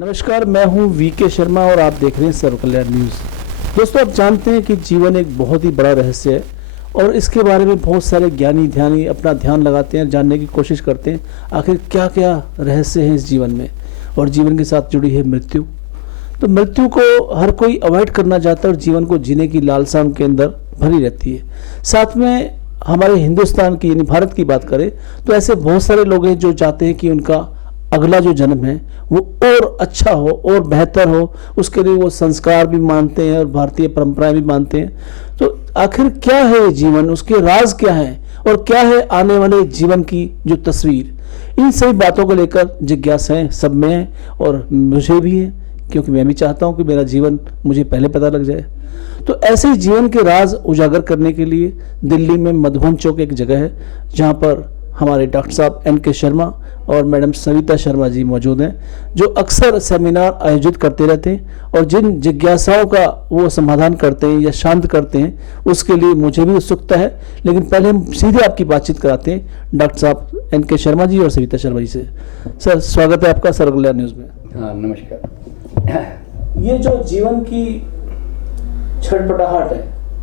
नमस्कार, मैं हूं वीके शर्मा और आप देख रहे हैं सर्व कल्याण न्यूज़। दोस्तों, आप जानते हैं कि जीवन एक बहुत ही बड़ा रहस्य है और इसके बारे में बहुत सारे ज्ञानी ध्यानी अपना ध्यान लगाते हैं, जानने की कोशिश करते हैं आखिर क्या क्या रहस्य हैं इस जीवन में। और जीवन के साथ जुड़ी है मृत्यु। तो मृत्यु को हर कोई अवॉइड करना चाहता है और जीवन को जीने की लालसा उनके अंदर भरी रहती है। साथ में हमारे हिंदुस्तान की यानी भारत की बात करें तो ऐसे बहुत सारे लोग हैं जो चाहते हैं कि उनका अगला जो जन्म है वो और अच्छा हो और बेहतर हो। उसके लिए वो संस्कार भी मानते हैं और भारतीय परंपराएं भी मानते हैं। तो आखिर क्या है ये जीवन, उसके राज क्या है और क्या है आने वाले जीवन की जो तस्वीर, इन सभी बातों को लेकर जिज्ञासाएं सब में है और मुझे भी है, क्योंकि मैं भी चाहता हूं कि मेरा जीवन मुझे पहले पता लग जाए। तो ऐसे ही जीवन के राज उजागर करने के लिए दिल्ली में मधुबन चौक एक जगह है जहां पर हमारे डॉक्टर साहब NK शर्मा और मैडम सविता शर्मा जी मौजूद हैं, जो अक्सर सेमिनार आयोजित करते रहते हैं और जिन जिज्ञासाओं का वो समाधान करते हैं या शांत करते हैं, उसके लिए मुझे भी उत्सुकता है। लेकिन पहले हम सीधे आपकी बातचीत कराते हैं डॉक्टर साहब NK शर्मा जी और सविता शर्मा जी से। सर, स्वागत है आपका सर्व कल्याण न्यूज़ में। हाँ, नमस्कार। ये जो जीवन की छटपटाहट है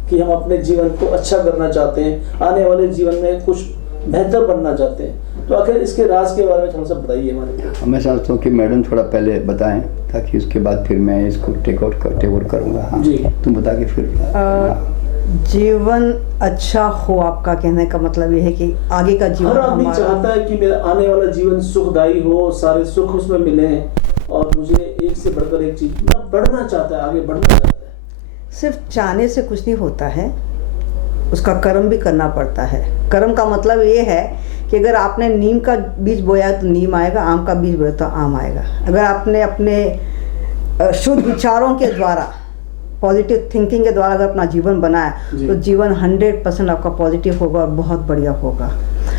कि हम अपने जीवन को अच्छा करना चाहते हैं, आने वाले जीवन में कुछ बेहतर बनना चाहते हैं, तो आखिर इसके राज के बारे में थोड़ा सा बताइए हमारे को। मैं समझता हूँ कि मैडम थोड़ा पहले बताएं ताकि उसके बाद फिर मैं इसको टेक ओवर करूँगा। हाँ जी, तुम बता के फिर। जीवन अच्छा हो, आपका कहने का मतलब ये है कि आगे का जीवन हर आदमी चाहता है कि मेरा आने वाला जीवन सुखदायी हो, सारे सुख उसमें मिले और मुझे एक से बढ़कर एक चीज बढ़ना चाहता है, आगे बढ़ना चाहता है। सिर्फ चाहने से कुछ नहीं होता है, उसका कर्म भी करना पड़ता है। कर्म का मतलब ये है कि अगर आपने नीम का बीज बोया तो नीम आएगा, आम का बीज बोया तो आम आएगा। अगर आपने अपने शुद्ध विचारों के द्वारा, पॉजिटिव थिंकिंग के द्वारा अगर अपना जीवन बनाया तो जीवन 100% आपका पॉजिटिव होगा और बहुत बढ़िया होगा।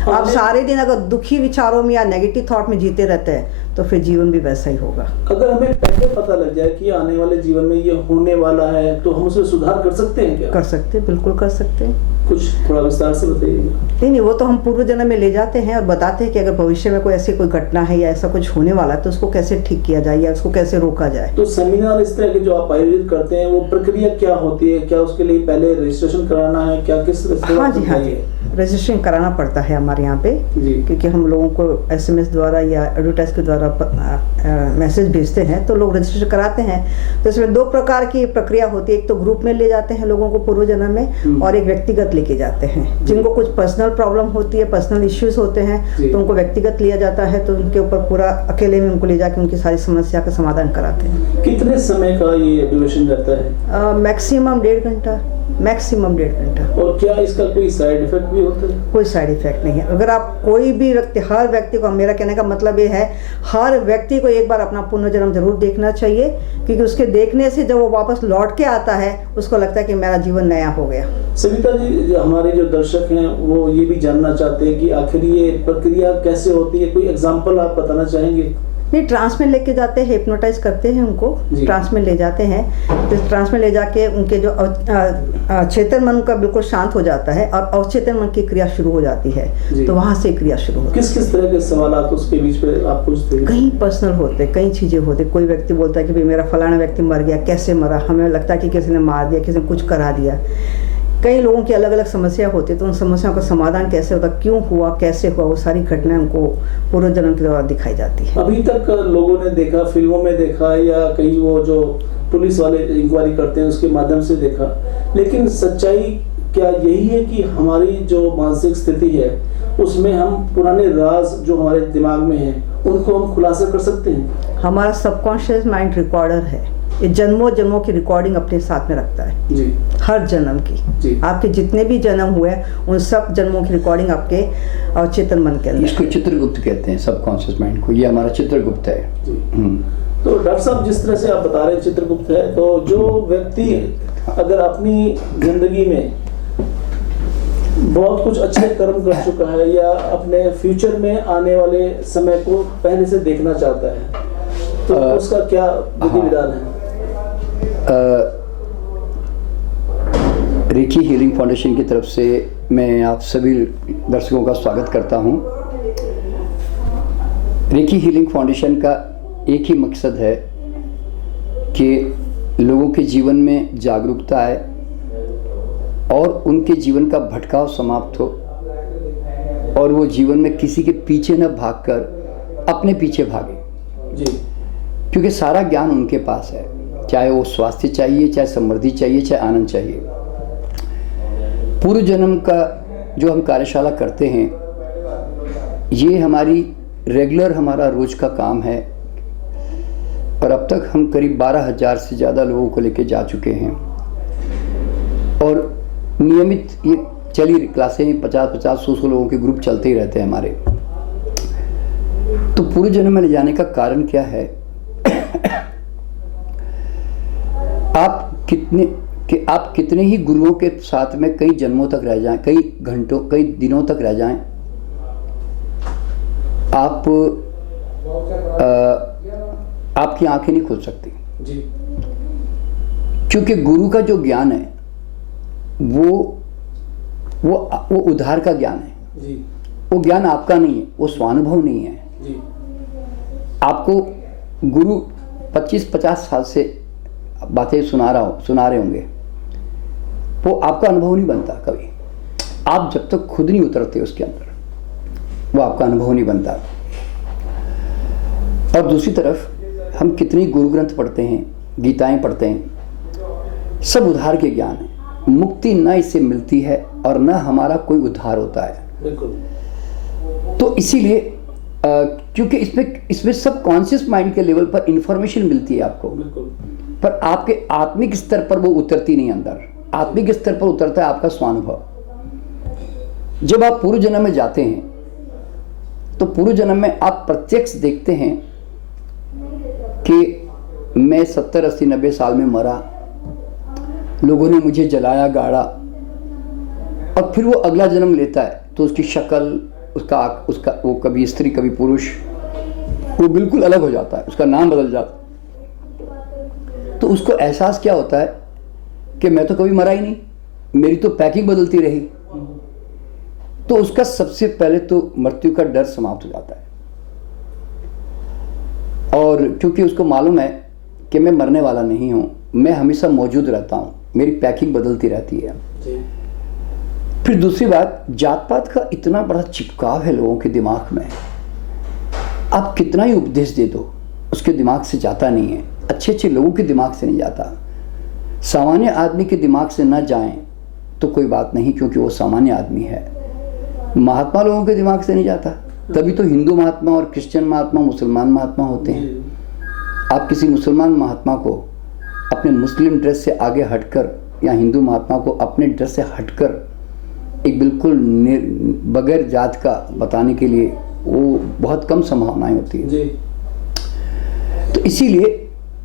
आप सारे दिन अगर दुखी विचारों में या नेगेटिव थॉट में जीते रहते हैं तो फिर जीवन भी वैसा ही होगा। अगर हमें पहले पता लग जाए कि आने वाले जीवन में ये होने वाला है तो हम उसमें सुधार कर सकते हैं क्या? कर सकते हैं, बिल्कुल कर सकते हैं। कुछ थोड़ा विस्तार से बताइए। नहीं, वो तो हम पूर्व जन्म में ले जाते हैं और बताते हैं कि अगर भविष्य में कोई ऐसी कोई घटना है या ऐसा कुछ होने वाला है तो उसको कैसे ठीक किया जाए या उसको कैसे रोका जाए। तो सेमिनार इस तरह के जो आप आयोजित करते हैं वो प्रक्रिया क्या होती है? क्या उसके लिए पहले रजिस्ट्रेशन कराना है? क्या किस तरह से? हाँ जी, रजिस्ट्रेशन कराना पड़ता है हमारे यहाँ पे, क्योंकि हम लोगों को SMS द्वारा या एडवर्टाइज के द्वारा मैसेज भेजते हैं तो लोग रजिस्ट्रेशन कराते हैं। तो इसमें 2 प्रकार की प्रक्रिया होती है। एक तो ग्रुप में ले जाते हैं लोगों को पूर्व जन्म में और एक व्यक्तिगत लेके जाते हैं। जिनको कुछ पर्सनल प्रॉब्लम होती है, पर्सनल इश्यूज होते हैं तो उनको व्यक्तिगत लिया जाता है, तो उनके ऊपर पूरा अकेले में उनको ले जाके उनकी सारी समस्या का समाधान कराते हैं। कितने समय का ये ड्यूरेशन रहता है? मैक्सिमम 1.5 घंटा, मैक्सिमम 1.5 घंटा। और क्या इसका कोई साइड इफेक्ट भी होता है? कोई साइड इफेक्ट नहीं है। अगर आप कोई भी व्यक्ति, हर व्यक्ति को, मेरा कहने का मतलब ये है हर व्यक्ति को एक बार अपना पुनर्जन्म जरूर देखना चाहिए, क्योंकि उसके देखने से जब वो वापस लौट के आता है उसको लगता है कि मेरा जीवन नया हो गया। सविता जी, हमारे जो दर्शक हैं वो ये भी जानना चाहते हैं कि आखिर ये प्रक्रिया कैसे होती है, कोई एग्जाम्पल आप बताना चाहेंगे? नहीं, ट्रांस में लेके जाते हैं, हिप्नोटाइज करते हैं उनको, ट्रांस में ले जाते हैं। तो ट्रांस में ले जाके उनके जो चेतन मन का बिल्कुल शांत हो जाता है और अवचेतन मन की क्रिया शुरू हो जाती है। तो वहाँ से क्रिया शुरू होती है। किस किस तरह के सवाल उसके बीच में आप पूछते हैं? कई पर्सनल होते, कई चीज़ें होती। कोई व्यक्ति बोलता है कि भाई मेरा फलाना व्यक्ति मर गया, कैसे मरा, हमें लगता है कि किसी ने मार दिया, किसी ने कुछ करा दिया। कई लोगों की अलग अलग समस्या होती है, तो उन समस्याओं का समाधान कैसे होता, क्यों हुआ, कैसे हुआ, वो सारी घटनाएं उनको पूर्व जन्म के द्वारा दिखाई जाती है। अभी तक लोगों ने देखा, फिल्मों में देखा या कई वो जो पुलिस वाले इंक्वायरी करते हैं उसके माध्यम से देखा, लेकिन सच्चाई क्या यही है कि हमारी जो मानसिक स्थिति है उसमें हम पुराने राज जो हमारे दिमाग में हैं उनको हम खुलासा कर सकते हैं? हमारा सबकॉन्शियस माइंड रिकॉर्डर है, ये जन्मों जन्मों की रिकॉर्डिंग अपने साथ में रखता है जी। हर जन्म की। आपके जितने भी जन्म हुए उन सब जन्मों की रिकॉर्डिंग आपके अवचेतन मन के अंदर। इसको चित्रगुप्त कहते हैं, सबकॉन्शियस माइंड को। ये हमारा चित्रगुप्त है। तो डॉक्टर साहब, जिस तरह से आप बता रहे हैं चित्रगुप्त है, तो जो व्यक्ति अगर अपनी जिंदगी में बहुत कुछ अच्छे कर्म कर चुका है या अपने फ्यूचर में आने वाले समय को पहले से देखना चाहता है तो उसका क्या विधि विधान है? रेकी हीलिंग फाउंडेशन की तरफ से मैं आप सभी दर्शकों का स्वागत करता हूं। रेकी हीलिंग फाउंडेशन का एक ही मकसद है कि लोगों के जीवन में जागरूकता आए और उनके जीवन का भटकाव समाप्त हो और वो जीवन में किसी के पीछे न भागकर अपने पीछे भागे जी। क्योंकि सारा ज्ञान उनके पास है, चाहे वो स्वास्थ्य चाहिए, चाहे समृद्धि चाहिए, चाहे आनंद चाहिए। पूर्व जन्म का जो हम कार्यशाला करते हैं ये हमारी रेगुलर हमारा रोज का काम है और अब तक हम करीब 12,000 से ज़्यादा लोगों को लेके जा चुके हैं और नियमित ये चली क्लासें 50-100 लोगों के ग्रुप चलते ही रहते हैं हमारे। तो पूर्व जन्म में ले जाने का कारण क्या है? आप कितने ही गुरुओं के साथ में कई जन्मों तक रह जाएं, कई घंटों, कई दिनों तक रह जाएं, आपकी आंखें नहीं खुल सकती जी। क्योंकि गुरु का जो ज्ञान है वो उद्धार का ज्ञान है जी। वो ज्ञान आपका नहीं है, वो स्वानुभव नहीं है जी। आपको गुरु 25-50 साल से बातें सुना रहे होंगे, वो आपका अनुभव नहीं बनता कभी। आप जब तक खुद नहीं उतरते उसके अंदर वो आपका अनुभव नहीं बनता। और दूसरी तरफ हम कितनी गुरु ग्रंथ पढ़ते हैं, गीताएं पढ़ते हैं, सब उद्धार के ज्ञान है। मुक्ति न इससे मिलती है और न हमारा कोई उद्धार होता है। बिल्कुल। तो इसीलिए क्योंकि इसमें सब कॉन्शियस माइंड के लेवल पर इंफॉर्मेशन मिलती है आपको, बिल्कुल। पर आपके आत्मिक स्तर पर वो उतरती नहीं अंदर। आत्मिक स्तर पर उतरता है आपका स्वानुभव। जब आप पूर्व जन्म में जाते हैं तो पूर्व जन्म में आप प्रत्यक्ष देखते हैं कि मैं 70, 80, 90 साल में मरा, लोगों ने मुझे जलाया गाड़ा, और फिर वो अगला जन्म लेता है तो उसकी शक्ल, उसका वो कभी स्त्री कभी पुरुष, वो बिल्कुल अलग हो जाता है, उसका नाम बदल जाता है। तो उसको एहसास क्या होता है कि मैं तो कभी मरा ही नहीं, मेरी तो पैकिंग बदलती रही। तो उसका सबसे पहले तो मृत्यु का डर समाप्त हो जाता है और क्योंकि उसको मालूम है कि मैं मरने वाला नहीं हूं, मैं हमेशा मौजूद रहता हूं, मेरी पैकिंग बदलती रहती है जी। फिर दूसरी बात, जात पात का इतना बड़ा चिपकाव है लोगों के दिमाग में, आप कितना ही उपदेश दे दो उसके दिमाग से जाता नहीं है। अच्छे अच्छे लोगों के दिमाग से नहीं जाता। सामान्य आदमी के दिमाग से ना जाएं तो कोई बात नहीं, क्योंकि वो सामान्य आदमी है। महात्मा लोगों के दिमाग से नहीं जाता, तभी तो हिंदू महात्मा और क्रिश्चियन महात्मा, मुसलमान महात्मा होते हैं। आप किसी मुसलमान महात्मा को अपने मुस्लिम ड्रेस से आगे हटकर या हिंदू महात्मा को अपने ड्रेस से हटकर एक बिल्कुल बगैर जात का बताने के लिए वो बहुत कम संभावनाएं होती है जी। तो इसीलिए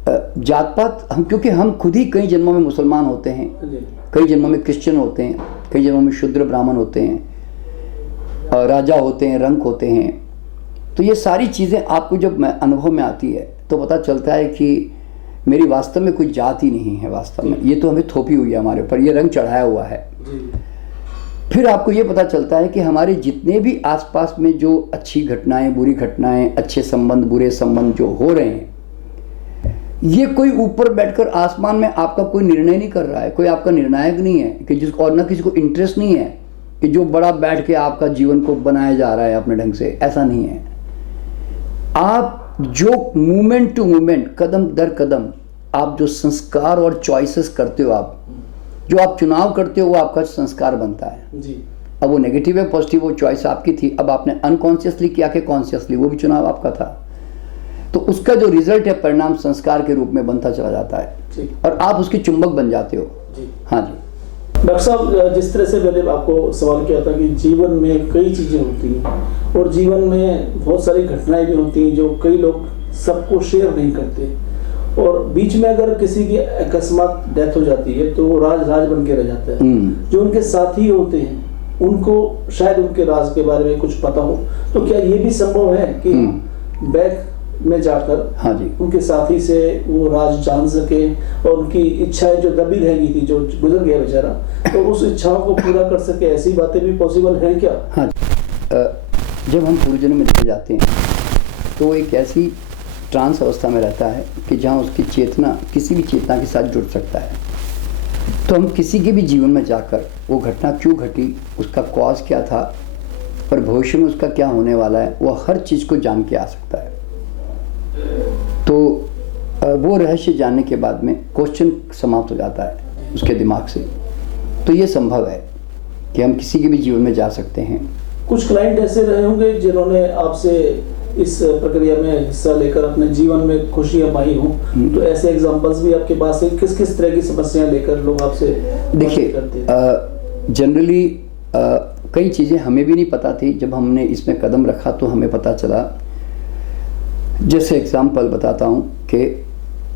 जात पात क्योंकि हम खुद ही कई जन्मों में मुसलमान होते हैं, कई जन्मों में क्रिश्चियन होते हैं, कई जन्मों में शूद्र ब्राह्मण होते हैं, राजा होते हैं, रंक होते हैं। तो ये सारी चीज़ें आपको जब अनुभव में आती है तो पता चलता है कि मेरी वास्तव में कोई जात ही नहीं है। वास्तव में ये तो हमें थोपी हुई है हमारे ऊपर, ये रंग चढ़ाया हुआ है। फिर आपको ये पता चलता है कि हमारे जितने भी आसपास में जो अच्छी घटनाएं, बुरी घटनाएं, अच्छे संबंध, बुरे संबंध जो हो रहे हैं, ये कोई ऊपर बैठकर आसमान में आपका कोई निर्णय नहीं कर रहा है, कोई आपका निर्णायक नहीं है कि जिसको, और ना किसी को इंटरेस्ट नहीं है कि जो बड़ा बैठ के आपका जीवन को बनाया जा रहा है अपने ढंग से, ऐसा नहीं है। आप जो मूवमेंट टू मूवमेंट, कदम दर कदम आप जो संस्कार और चॉइसेस करते हो, आप जो आप चुनाव करते हो, वो आपका संस्कार बनता है जी। अब वो नेगेटिव है, पॉजिटिव, वो चॉइस आपकी थी। अब आपने अनकॉन्शियसली किया कि कॉन्शियसली, वो भी चुनाव आपका था। तो उसका जो रिजल्ट है, परिणाम संस्कार के रूप में बनता चला जाता है और आप उसके चुंबक बन जाते हो जी। हाँ जी। डॉक्टर साहब, जिस तरह से मैंने आपको सवाल किया था कि जीवन में कई चीज़ें होती हैं और जीवन में बहुत सारी घटनाएं भी होती हैं जो कई लोग सबको शेयर नहीं करते, और बीच में अगर किसी की अकस्मात डेथ हो जाती है तो वो राज बन के रह जाता है। जो उनके साथी होते हैं उनको शायद उनके राज के बारे में कुछ पता हो, तो क्या ये भी संभव है कि बैक में जाकर हाँ जी, उनके साथी से वो राज जान सके और उनकी इच्छाएं जो दबी रह गई थी, जो गुजर गया बेचारा, तो उस इच्छाओं को पूरा कर सके? ऐसी बातें भी पॉसिबल हैं क्या? हाँ, जब हम पूर्व जन्म में चले जाते हैं तो एक ऐसी ट्रांस अवस्था में रहता है कि जहाँ उसकी चेतना किसी भी चेतना के साथ जुड़ सकता है। तो हम किसी के भी जीवन में जाकर वो घटना क्यों घटी, उसका कॉज क्या था और भविष्य में उसका क्या होने वाला है, वो हर चीज़ को जान के आ सकता है। तो वो रहस्य जानने के बाद में क्वेश्चन समाप्त हो जाता है उसके दिमाग से। तो ये संभव है कि हम किसी के भी जीवन में जा सकते हैं। कुछ क्लाइंट ऐसे रहे होंगे जिन्होंने आपसे इस प्रक्रिया में हिस्सा लेकर अपने जीवन में खुशियां पाई हों, तो ऐसे एग्जांपल्स भी आपके पास है? किस किस तरह की समस्याएं लेकर लोग आपसे देखिए, जनरली कई चीज़ें हमें भी नहीं पता थी। जब हमने इसमें कदम रखा तो हमें पता चला। जैसे एग्जांपल बताता हूँ कि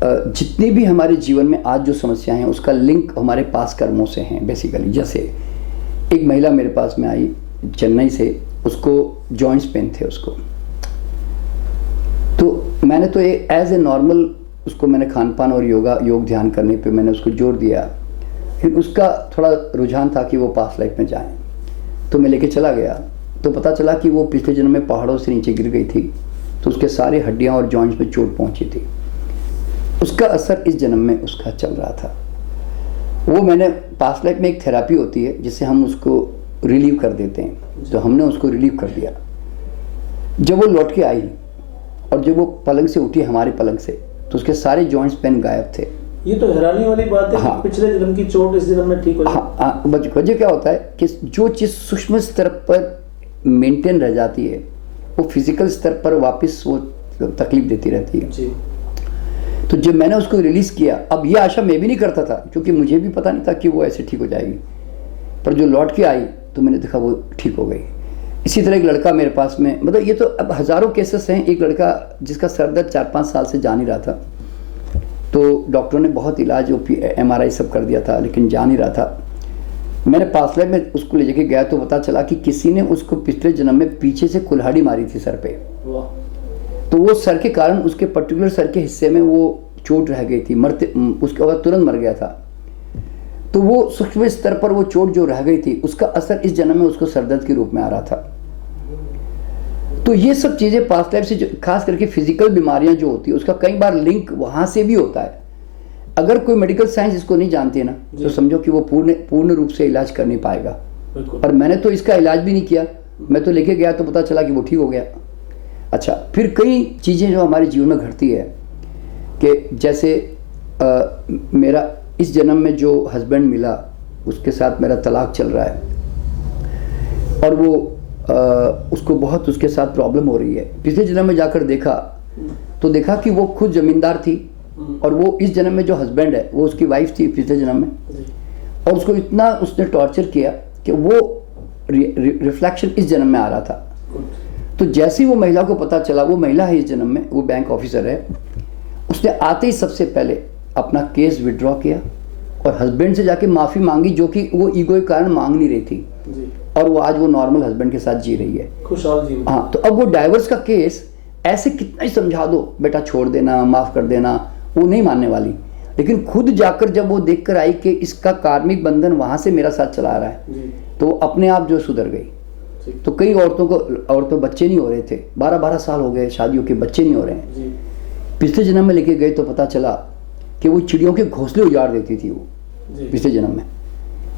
जितनी भी हमारे जीवन में आज जो समस्याएं हैं उसका लिंक हमारे पास कर्मों से हैं बेसिकली। जैसे एक महिला मेरे पास में आई चेन्नई से, उसको जॉइंट्स पेन थे उसको। तो मैंने तो एज ए नॉर्मल उसको मैंने खान पान और योग ध्यान करने पे मैंने उसको जोर दिया। फिर उसका थोड़ा रुझान था कि वो पास्ट लाइफ में जाएं, तो मैं लेके चला गया। तो पता चला कि वो पिछले जन्म में पहाड़ों से नीचे गिर गई थी, तो उसके सारे हड्डियां और जॉइंट्स में चोट पहुंची थी। उसका असर इस जन्म में उसका चल रहा था। वो मैंने पास्ट लाइफ में एक थेरापी होती है जिससे हम उसको रिलीव कर देते हैं, तो हमने उसको रिलीव कर दिया। जब वो लौट के आई और जब वो पलंग से उठी हमारे पलंग से, तो उसके सारे जॉइंट्स पेन गायब थे। ये तो हैरानी वाली बात है। हाँ। कि पिछले जन्म की चोट इस जन्म में ठीक हो जाती है। वजह क्या होता है कि जो चीज़ सूक्ष्म स्तर पर मेंटेन रह जाती है वो फिजिकल स्तर पर वापस वो तकलीफ देती रहती है जी। तो जब मैंने उसको रिलीज़ किया, अब ये आशा मैं भी नहीं करता था क्योंकि मुझे भी पता नहीं था कि वो ऐसे ठीक हो जाएगी, पर जो लौट के आई तो मैंने देखा वो ठीक हो गई। इसी तरह एक लड़का मेरे पास में, मतलब ये तो अब हज़ारों केसेस हैं। एक लड़का जिसका सर दर्द 4-5 साल से जा नहीं रहा था, तो डॉक्टरों ने बहुत इलाज MRI सब कर दिया था लेकिन जा नहीं रहा था। मैंने पास्ट लाइफ में उसको ले जाके गया तो पता चला कि किसी ने उसको पिछले जन्म में पीछे से कुल्हाड़ी मारी थी सर पे। तो वो सर के कारण उसके पर्टिकुलर सर के हिस्से में वो चोट रह गई थी, मरते उसके बाद तुरंत मर गया था। तो वो सूक्ष्म स्तर पर वो चोट जो रह गई थी उसका असर इस जन्म में उसको सरदर्द के रूप में आ रहा था। तो ये सब चीज़ें पास्ट लाइफ से, खास करके फिजिकल बीमारियां जो होती है उसका कई बार लिंक वहाँ से भी होता है। अगर कोई मेडिकल साइंस इसको नहीं जानती है ना, तो समझो कि वो पूर्ण रूप से इलाज कर नहीं पाएगा। और मैंने तो इसका इलाज भी नहीं किया, मैं तो लेके गया तो पता चला कि वो ठीक हो गया। अच्छा, फिर कई चीज़ें जो हमारे जीवन में घटती है कि जैसे मेरा इस जन्म में जो हस्बैंड मिला उसके साथ मेरा तलाक चल रहा है और वो उसको बहुत उसके साथ प्रॉब्लम हो रही है। पिछले जन्म में जाकर देखा तो देखा कि वो खुद जमींदार थी और वो इस जन्म में जो हस्बैंड है वो उसकी वाइफ थी पिछले जन्म में, और उसको इतना उसने टॉर्चर किया कि वो रिफ्लेक्शन इस जन्म में आ रहा था। तो जैसे ही वो महिला को पता चला, वो महिला है इस जन्म में, वो बैंक ऑफिसर है, उसने आते ही सबसे पहले अपना केस विड्रॉ किया और हस्बैंड से जाके माफ़ी मांगी, जो कि वो ईगो के कारण मांग नहीं रही थी जी। और वो आज वो नॉर्मल हस्बैंड के साथ जी रही है, खुशहाल जीवन। हाँ। तो अब वो डाइवर्स का केस ऐसे कितना ही समझा दो, बेटा छोड़ देना, माफ़ कर देना, वो नहीं मानने वाली। लेकिन खुद जाकर जब वो देख कर आई कि इसका कार्मिक बंधन वहाँ से मेरा साथ चला रहा है जी। तो अपने आप जो सुधर गई। तो कई औरतों बच्चे नहीं हो रहे थे, 12-12 साल हो गए शादियों के, बच्चे नहीं हो रहे हैं। जी। पिछले जन्म में लेके गए तो पता चला कि वो चिड़ियों के घोंसले उजाड़ देती थी वो पिछले जन्म में।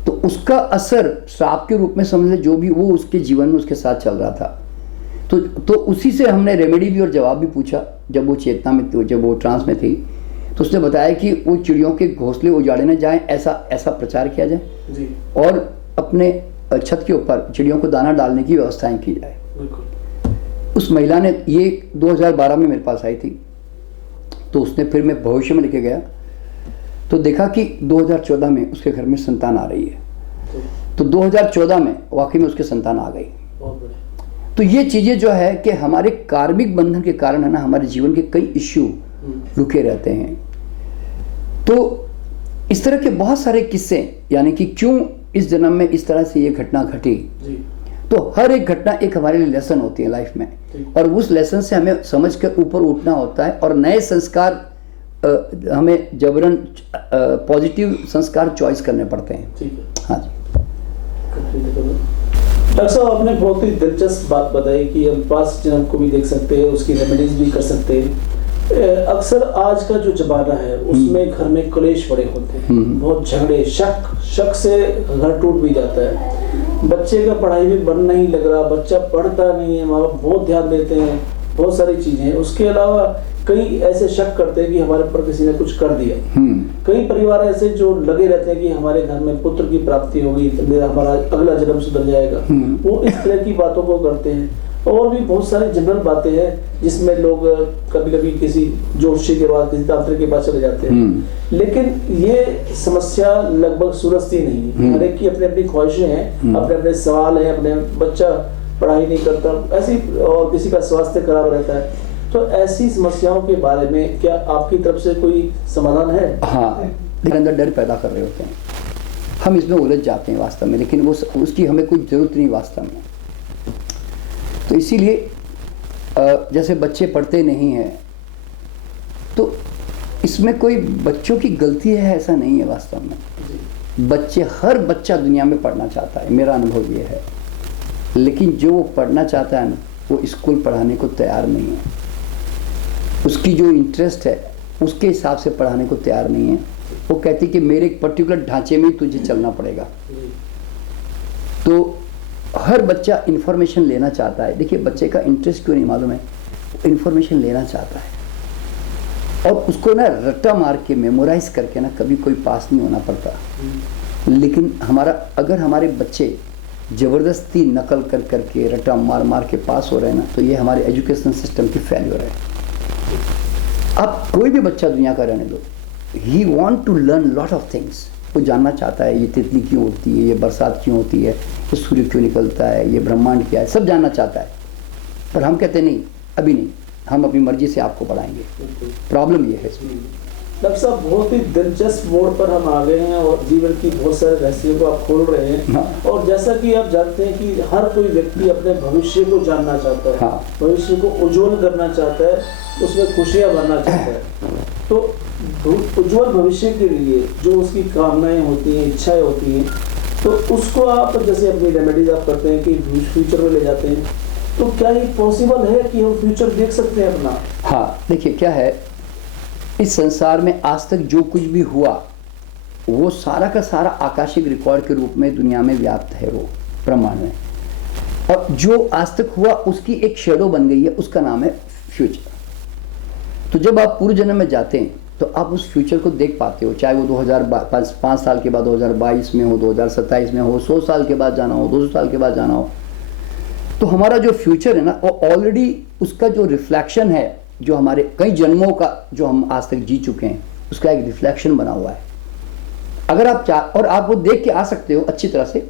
तो उसका असर श्राप के रूप में समझ ले, जो भी वो उसके जीवन में उसके साथ चल रहा था। तो उसी से हमने रेमेडी भी और जवाब भी पूछा। जब वो चेतना में, जब वो ट्रांस में थी, तो उसने बताया कि वो चिड़ियों के घोंसले उजाड़े न जाएं, ऐसा प्रचार किया जाए जी। और अपने छत के ऊपर चिड़ियों को दाना डालने की व्यवस्थाएं की जाए। उस महिला ने, ये 2012 में मेरे पास आई थी, तो उसने, फिर मैं भविष्य में लेके गया तो देखा कि 2014 में उसके घर में संतान आ रही है। तो 2014 में वाकई में उसके संतान आ गई। तो ये चीज़ें जो है कि हमारे कार्मिक बंधन के कारण है ना, हमारे जीवन के कई इश्यू रुके रहते हैं। तो इस तरह के बहुत सारे किस्से, यानी कि क्यों इस जन्म में इस तरह से ये घटना घटी। तो हर एक घटना एक हमारे लिए लेसन होती है लाइफ में, और उस लेसन से हमें समझ कर ऊपर उठना होता है और नए संस्कार हमें जबरन पॉजिटिव संस्कार चॉइस करने पड़ते हैं। ठीक है। हाँ जी। डॉक्टर साहब, आपने बहुत ही दिलचस्प बात बताई कि हम पास्ट जन्म को भी देख सकते हैं, उसकी रेमेडीज भी कर सकते हैं। अक्सर आज का जो जमाना है उसमें घर में कलेश बड़े होते हैं, बहुत झगड़े, शक से घर टूट भी जाता है। बच्चे का पढ़ाई में मन नहीं लग रहा, बच्चा पढ़ता नहीं है, माँ बाप बहुत ध्यान देते हैं, बहुत सारी चीजें हैं। उसके अलावा कई ऐसे शक करते हैं कि हमारे ऊपर किसी ने कुछ कर दिया। कई परिवार ऐसे जो लगे रहते हैं कि हमारे घर में पुत्र की प्राप्ति होगी, हमारा अगला जन्म सुधर जाएगा, वो इस तरह की बातों को करते हैं। और भी बहुत सारी जनरल बातें हैं जिसमें लोग कभी कभी किसी ज्योतिषी के पास, किसी तांत्रिक के पास चले जाते हैं। लेकिन ये समस्या लगभग सुलझती नहीं है। हर एक की अपनी अपनी ख्वाहिशें हैं, अपने अपने सवाल हैं, अपने बच्चा पढ़ाई नहीं करता ऐसी, और किसी का स्वास्थ्य खराब रहता है। तो ऐसी समस्याओं के बारे में क्या आपकी तरफ से कोई समाधान है? हाँ, अंदर डर पैदा कर रहे होते हैं, हम इसमें उलझ जाते हैं वास्तव में, लेकिन वो उसकी हमें कोई ज़रूरत नहीं वास्तव में। तो इसीलिए जैसे बच्चे पढ़ते नहीं हैं, तो इसमें कोई बच्चों की गलती है ऐसा नहीं है वास्तव में। हर बच्चा दुनिया में पढ़ना चाहता है, मेरा अनुभव ये है। लेकिन जो वो पढ़ना चाहता है ना, वो स्कूल पढ़ाने को तैयार नहीं है। उसकी जो इंटरेस्ट है उसके हिसाब से पढ़ाने को तैयार नहीं है। वो कहती कि मेरे एक पर्टिकुलर ढांचे में तुझे चलना पड़ेगा। तो हर बच्चा इन्फॉर्मेशन लेना चाहता है। देखिए, बच्चे का इंटरेस्ट क्यों नहीं मालूम है, इन्फॉर्मेशन लेना चाहता है, और उसको ना रट्टा मार के मेमोराइज करके ना कभी कोई पास नहीं होना पड़ता। लेकिन अगर हमारे बच्चे ज़बरदस्ती नकल कर करके रट्टा मार मार के पास हो रहे हैं ना, तो ये हमारे एजुकेशन सिस्टम की फेल्योर है। अब कोई भी बच्चा दुनिया का रहने दो, he want to learn lot of things. वो जानना चाहता है ये तितली क्यों उड़ती है, ये बरसात क्यों होती है, ये सूर्य क्यों निकलता है, ये ब्रह्मांड क्या है, सब जानना चाहता है। पर हम कहते नहीं, अभी नहीं, हम अपनी मर्जी से आपको पढ़ाएंगे। प्रॉब्लम ये है। डॉक्टर साहब, बहुत ही दिलचस्प मोड़ पर हम आ गए हैं और जीवन की बहुत सारे रहस्यों को आप खोल रहे हैं। हाँ। और जैसा कि आप जानते हैं कि हर कोई व्यक्ति अपने भविष्य को जानना चाहता है। हाँ। भविष्य को उज्जवल करना चाहता है, उसमें खुशियां भरना चाहता है। तो उज्जवल भविष्य के लिए जो उसकी कामनाएं होती हैं, इच्छाएं होती हैं, तो उसको आप जैसे अपनी रेमेडीज आप करते हैं कि फ्यूचर में ले जाते हैं, तो क्या ये पॉसिबल है कि हम फ्यूचर देख सकते हैं अपना? हाँ, देखिए क्या है, इस संसार में आज तक जो कुछ भी हुआ वो सारा का सारा आकाशिक रिकॉर्ड के रूप में दुनिया में व्याप्त है, वो ब्रह्मांड में। और जो आज तक हुआ उसकी एक शेडो बन गई है, उसका नाम है फ्यूचर। तो जब आप पूर्व जन्म में जाते हैं तो आप उस फ्यूचर को देख पाते हो, चाहे वो 2005 साल के बाद 2022 में हो, 2027 में हो, 100 साल के बाद जाना हो, 200 साल के बाद जाना हो। तो हमारा जो फ्यूचर है ना, वो ऑलरेडी उसका जो रिफ्लेक्शन है, जो हमारे कई जन्मों का जो हम आज तक जी चुके हैं, उसका एक रिफ्लेक्शन बना हुआ है। अगर आप और आप वो देख के आ सकते हो अच्छी तरह से।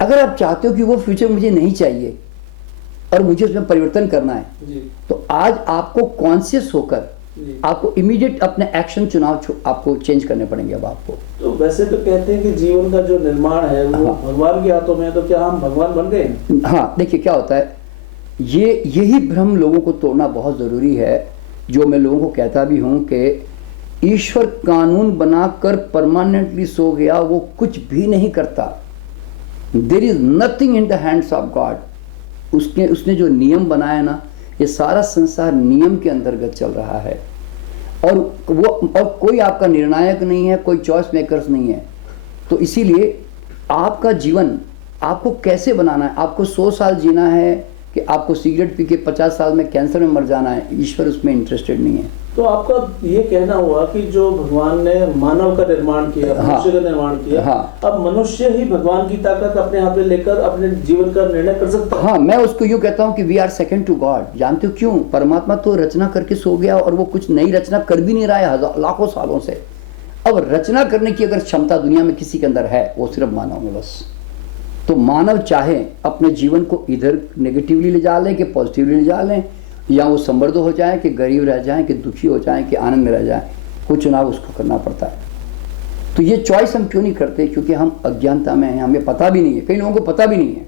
अगर आप चाहते हो कि वो फ्यूचर मुझे नहीं चाहिए और मुझे उसमें परिवर्तन करना है, तो आज आपको कॉन्शियस होकर आपको इमीडिएट अपने एक्शन चुनाव आपको चेंज करने पड़ेंगे। अब आपको तो वैसे तो कहते हैं कि जीवन का जो निर्माण है वो भगवान के हाथों में है, तो क्या हम भगवान बन गए? हाँ, देखिए क्या होता है, यही भ्रम लोगों को तोड़ना बहुत ज़रूरी है। जो मैं लोगों को कहता भी हूँ कि ईश्वर कानून बनाकर परमानेंटली सो गया, वो कुछ भी नहीं करता। There is nothing in the hands of God. उसने जो नियम बनाया ना, ये सारा संसार नियम के अंतर्गत चल रहा है, और कोई आपका निर्णायक नहीं है, कोई चॉइस मेकर्स नहीं है। तो इसीलिए आपका जीवन आपको कैसे बनाना है, आपको 100 साल जीना है कि आपको सिगरेट पी के 50 साल में कैंसर में मर जाना है, ईश्वर उसमें इंटरेस्टेड नहीं है। तो आपका ये कहना हुआ कि जो भगवान ने मानव का निर्माण किया, मनुष्य का निर्माण किया, अब मनुष्य ही भगवान की ताकत अपने हाथ में लेकर अपने जीवन का निर्णय कर सकता है। हाँ, मैं उसको यूँ कहता हूँ कि we are second to God. जानते हो क्यों? परमात्मा तो रचना करके सो गया और वो कुछ नई रचना कर भी नहीं रहा है लाखों सालों से। अब रचना करने की अगर क्षमता दुनिया में किसी के अंदर है, वो सिर्फ मानव में बस। तो मानव चाहे अपने जीवन को इधर नेगेटिवली ले जा लें कि पॉजिटिवली ले जा लें, या वो समृद्ध हो जाए कि गरीब रह जाए, कि दुखी हो जाए कि आनंद में रह जाए, वो चुनाव उसको करना पड़ता है। तो ये चॉइस हम क्यों नहीं करते? क्योंकि हम अज्ञानता में हैं, हमें पता भी नहीं है, कई लोगों को पता भी नहीं है।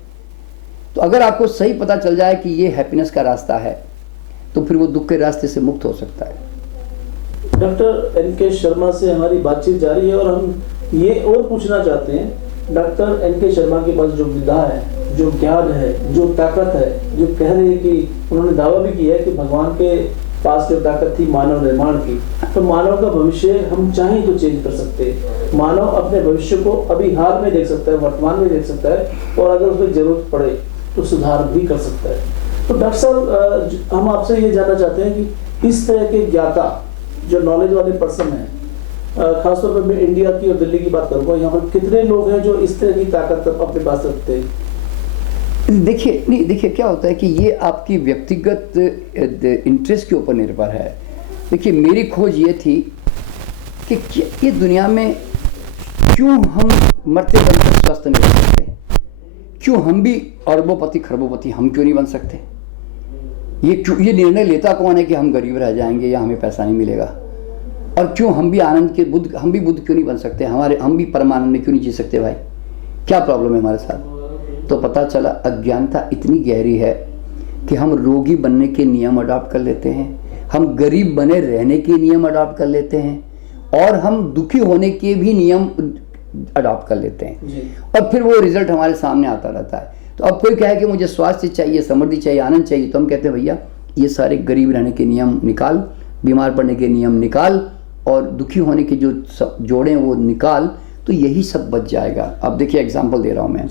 तो अगर आपको सही पता चल जाए कि ये हैप्पीनेस का रास्ता है, तो फिर वो दुख के रास्ते से मुक्त हो सकता है। Doctor NK. शर्मा से हमारी बातचीत जारी है और हम ये और पूछना चाहते हैं, डॉक्टर एन.के. शर्मा के पास जो विधा है, जो ज्ञान है, जो ताकत है, जो कह रहे हैं कि उन्होंने दावा भी किया है कि भगवान के पास जो ताकत थी मानव निर्माण की, तो मानव का भविष्य हम चाहें तो चेंज कर सकते हैं। मानव अपने भविष्य को अभी हाल में देख सकता है, वर्तमान में देख सकता है, और अगर उसमें जरूरत पड़े तो सुधार भी कर सकता है। तो डॉक्टर साहब, हम आपसे ये जानना चाहते हैं कि इस तरह के ज्ञाता जो नॉलेज वाले पर्सन हैं, खासतौर पर मैं इंडिया की और दिल्ली की बात करूँगा, यहाँ पर कितने लोग हैं जो इस तरह की ताकत अपने पास रखते हैं? देखिए क्या होता है कि ये आपकी व्यक्तिगत इंटरेस्ट के ऊपर निर्भर है। देखिए, मेरी खोज ये थी कि ये दुनिया में क्यों हम मरते दम तक स्वस्थ नहीं रह सकते, क्यों हम भी अरबोपति खरबोपति हम क्यों नहीं बन सकते? ये निर्णय लेता कौन है कि हम गरीब रह जाएंगे या हमें पैसा नहीं मिलेगा? और क्यों हम भी आनंद के बुद्ध क्यों नहीं बन सकते? हम भी परमानंद में क्यों नहीं जी सकते? भाई, क्या प्रॉब्लम है हमारे साथ? तो पता चला अज्ञानता इतनी गहरी है कि हम रोगी बनने के नियम अडॉप्ट कर लेते हैं, हम गरीब बने रहने के नियम अडॉप्ट कर लेते हैं, और हम दुखी होने के भी नियम अडॉप्ट कर लेते हैं, और फिर वो रिजल्ट हमारे सामने आता रहता है। तो अब कोई कहे कि मुझे स्वास्थ्य चाहिए, समृद्धि चाहिए, आनंद चाहिए, तो हम कहते हैं भैया ये सारे गरीब रहने के नियम निकाल, बीमार पड़ने के नियम निकाल, और दुखी होने के जो जोड़े वो निकाल, तो यही सब बच जाएगा। अब देखिए, एग्जाम्पल दे रहा हूँ मैं।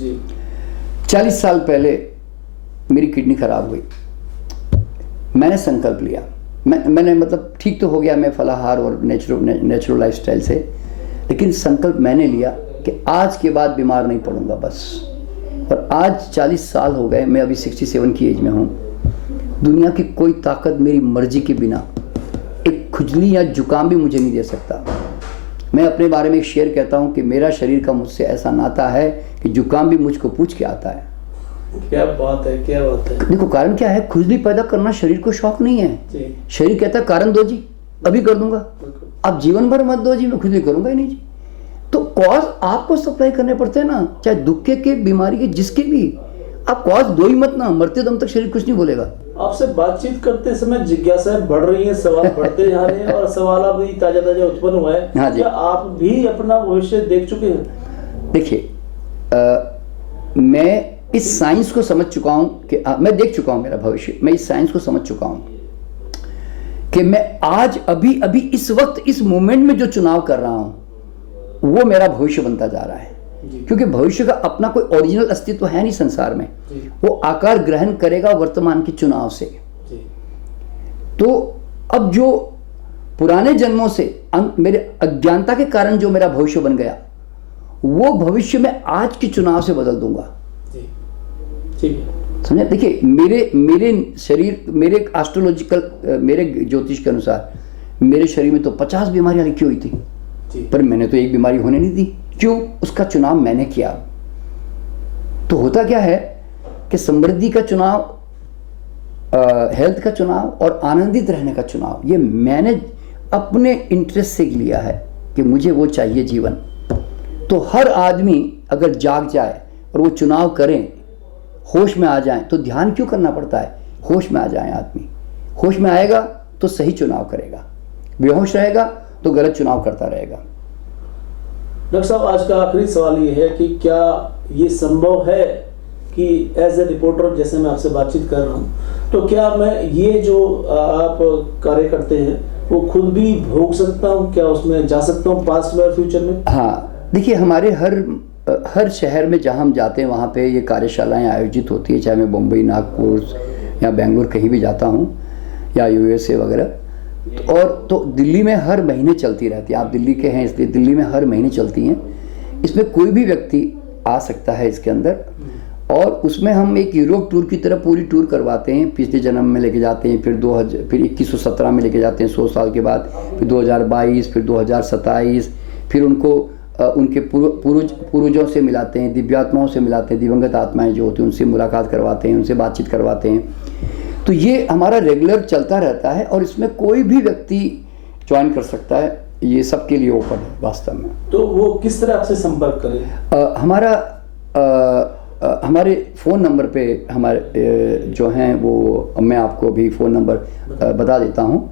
40 साल पहले मेरी किडनी खराब हुई, मैंने संकल्प लिया, मैंने मतलब ठीक तो हो गया मैं फलाहार और नेचुरल लाइफस्टाइल से, लेकिन संकल्प मैंने लिया कि आज के बाद बीमार नहीं पड़ूंगा बस। और आज 40 साल हो गए, मैं अभी 67 की एज में हूँ। दुनिया की कोई ताकत मेरी मर्जी के बिना एक खुजली या जुकाम भी मुझे नहीं दे सकता। मैं अपने बारे में एक शेर कहता हूँ कि मेरा शरीर का मुझसे ऐसा नाता है कि जुकाम भी मुझको पूछ के आता है। क्या बात है, क्या बात है। देखो, कारण क्या है? खुजली पैदा करना शरीर को शौक नहीं है। शरीर कहता है कारण दो जी, अभी कर दूंगा, अब जीवन भर मत दो जी, मैं खुजली करूंगा ही नहीं जी। तो कॉज आपको सप्लाई करने पड़ते हैं ना, चाहे दुख के बीमारी के, जिसके भी। आप कॉज दो ही मत ना, मरते दम तक शरीर कुछ नहीं बोलेगा। आपसे बातचीत करते समय जिज्ञासाएं बढ़ रही हैं, सवाल बढ़ते जा रहे हैं, और सवाल अभी ताजा उत्पन्न हुआ है। हाँ जी। क्या आप भी अपना भविष्य देख चुके हैं? देखिए, मैं इस साइंस को समझ चुका हूं कि मैं देख चुका हूं मेरा भविष्य। मैं इस साइंस को समझ चुका हूं कि मैं आज अभी इस वक्त इस मोमेंट में जो चुनाव कर रहा हूं वो मेरा भविष्य बनता जा रहा है। क्योंकि भविष्य का अपना कोई ओरिजिनल अस्तित्व है नहीं संसार में, वो आकार ग्रहण करेगा वर्तमान के चुनाव से। तो अब जो पुराने जन्मों से मेरे अज्ञानता के कारण जो मेरा भविष्य बन गया, वो भविष्य में आज के चुनाव से बदल दूंगा। समझे? देखिए, मेरे शरीर, मेरे एस्ट्रोलॉजिकल, मेरे ज्योतिष के अनुसार मेरे शरीर में तो 50 बीमारियां लिखी हुई थी, पर मैंने तो एक बीमारी होने नहीं दी। क्यों? उसका चुनाव मैंने किया। तो होता क्या है कि समृद्धि का चुनाव, हेल्थ का चुनाव और आनंदित रहने का चुनाव, ये मैंने अपने इंटरेस्ट से लिया है कि मुझे वो चाहिए जीवन। तो हर आदमी अगर जाग जाए और वो चुनाव करें, होश में आ जाए, तो ध्यान क्यों करना पड़ता है? होश में आ जाए आदमी। होश में आएगा तो सही चुनाव करेगा, बेहोश रहेगा तो गलत चुनाव करता रहेगा। डॉक्टर साहब, आज का आखिरी सवाल ये है कि क्या ये संभव है कि एज ए रिपोर्टर जैसे मैं आपसे बातचीत कर रहा हूँ, तो क्या मैं ये जो आप कार्य करते हैं वो खुद भी भोग सकता हूँ? क्या उसमें जा सकता हूँ पास्ट में और फ्यूचर में? हाँ, देखिए, हमारे हर शहर में जहाँ हम जाते हैं वहाँ पे ये कार्यशालाएं आयोजित होती है, चाहे मैं मुंबई, नागपुर या बेंगलुरु कहीं भी जाता हूँ, या यूएसए वगैरह। और तो दिल्ली में हर महीने चलती रहती है। आप दिल्ली के हैं इसलिए दिल्ली में हर महीने चलती हैं। इसमें कोई भी व्यक्ति आ सकता है इसके अंदर, और उसमें हम एक यूरोप टूर की तरह पूरी टूर करवाते हैं। पिछले जन्म में लेके जाते हैं, फिर 2117 में लेके जाते हैं 100 साल के बाद, फिर 2022, फिर 2027, फिर उनको उनके पूर्वजों से मिलाते हैं, दिव्यात्माओं से मिलाते हैं, दिवंगत आत्माएं जो होती हैं उनसे मुलाकात करवाते हैं, उनसे बातचीत करवाते हैं। तो ये हमारा रेगुलर चलता रहता है, और इसमें कोई भी व्यक्ति ज्वाइन कर सकता है। ये सबके लिए ओपन है वास्तव में। तो वो किस तरह आपसे संपर्क करें? हमारे फ़ोन नंबर पे हमारे जो हैं वो मैं आपको अभी फ़ोन नंबर बता देता हूँ।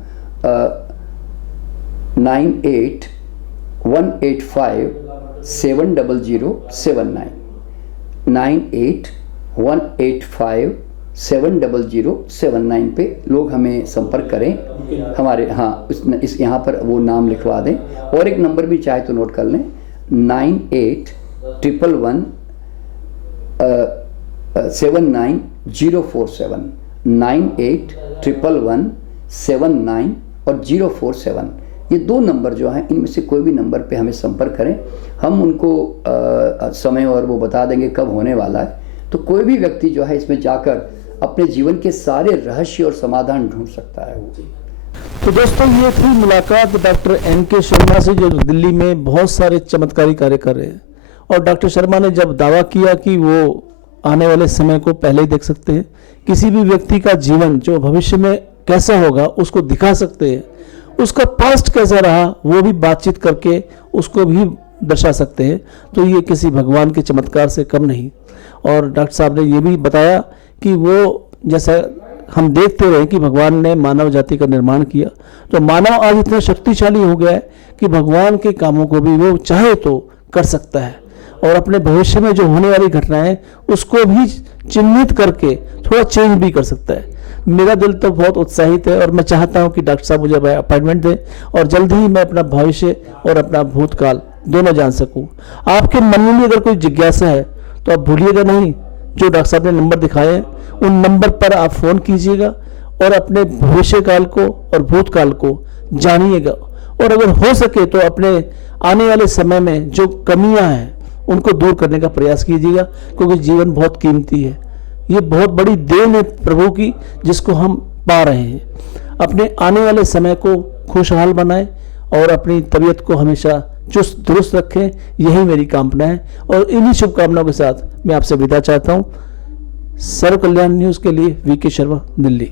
9818570079 9818570079 70079 पे लोग हमें संपर्क करें। हमारे इस यहाँ पर वो नाम लिखवा दें, और एक नंबर भी चाहे तो नोट कर लें, 9811179047, 98111790 और 047, ये 2 नंबर जो हैं, इनमें से कोई भी नंबर पे हमें संपर्क करें। हम उनको समय और वो बता देंगे कब होने वाला है। तो कोई भी व्यक्ति जो है इसमें जाकर अपने जीवन के सारे रहस्य और समाधान ढूंढ सकता है। तो दोस्तों, ये थी मुलाकात डॉक्टर NK शर्मा से, जो दिल्ली में बहुत सारे चमत्कारी कार्य कर रहे हैं। और डॉक्टर शर्मा ने जब दावा किया कि वो आने वाले समय को पहले ही देख सकते हैं, किसी भी व्यक्ति का जीवन जो भविष्य में कैसा होगा उसको दिखा सकते हैं, उसका पास्ट कैसा रहा वो भी बातचीत करके उसको भी दर्शा सकते हैं, तो ये किसी भगवान के चमत्कार से कम नहीं। और डॉक्टर साहब ने ये भी बताया कि वो, जैसा हम देखते रहे कि भगवान ने मानव जाति का निर्माण किया, तो मानव आज इतना शक्तिशाली हो गया है कि भगवान के कामों को भी वो चाहे तो कर सकता है, और अपने भविष्य में जो होने वाली घटनाएं उसको भी चिन्हित करके थोड़ा चेंज भी कर सकता है। मेरा दिल तो बहुत उत्साहित है, और मैं चाहता हूं कि डॉक्टर साहब मुझे अपॉइंटमेंट दें और जल्द ही मैं अपना भविष्य और अपना भूतकाल दोनों जान सकूं। आपके मन में भी अगर कोई जिज्ञासा है तो आप भूलिएगा नहीं, जो डॉक्टर साहब ने नंबर दिखाए हैं उन नंबर पर आप फ़ोन कीजिएगा और अपने भविष्य काल को और भूतकाल को जानिएगा। और अगर हो सके तो अपने आने वाले समय में जो कमियां हैं उनको दूर करने का प्रयास कीजिएगा, क्योंकि जीवन बहुत कीमती है। ये बहुत बड़ी देन है प्रभु की, जिसको हम पा रहे हैं। अपने आने वाले समय को खुशहाल बनाएं और अपनी तबीयत को हमेशा चुस्त दुरुस्त रखें, यही मेरी कामना है। और इन्हीं शुभकामनाओं के साथ मैं आपसे विदा चाहता हूँ। सर्व कल्याण न्यूज़ के लिए VK शर्मा, दिल्ली।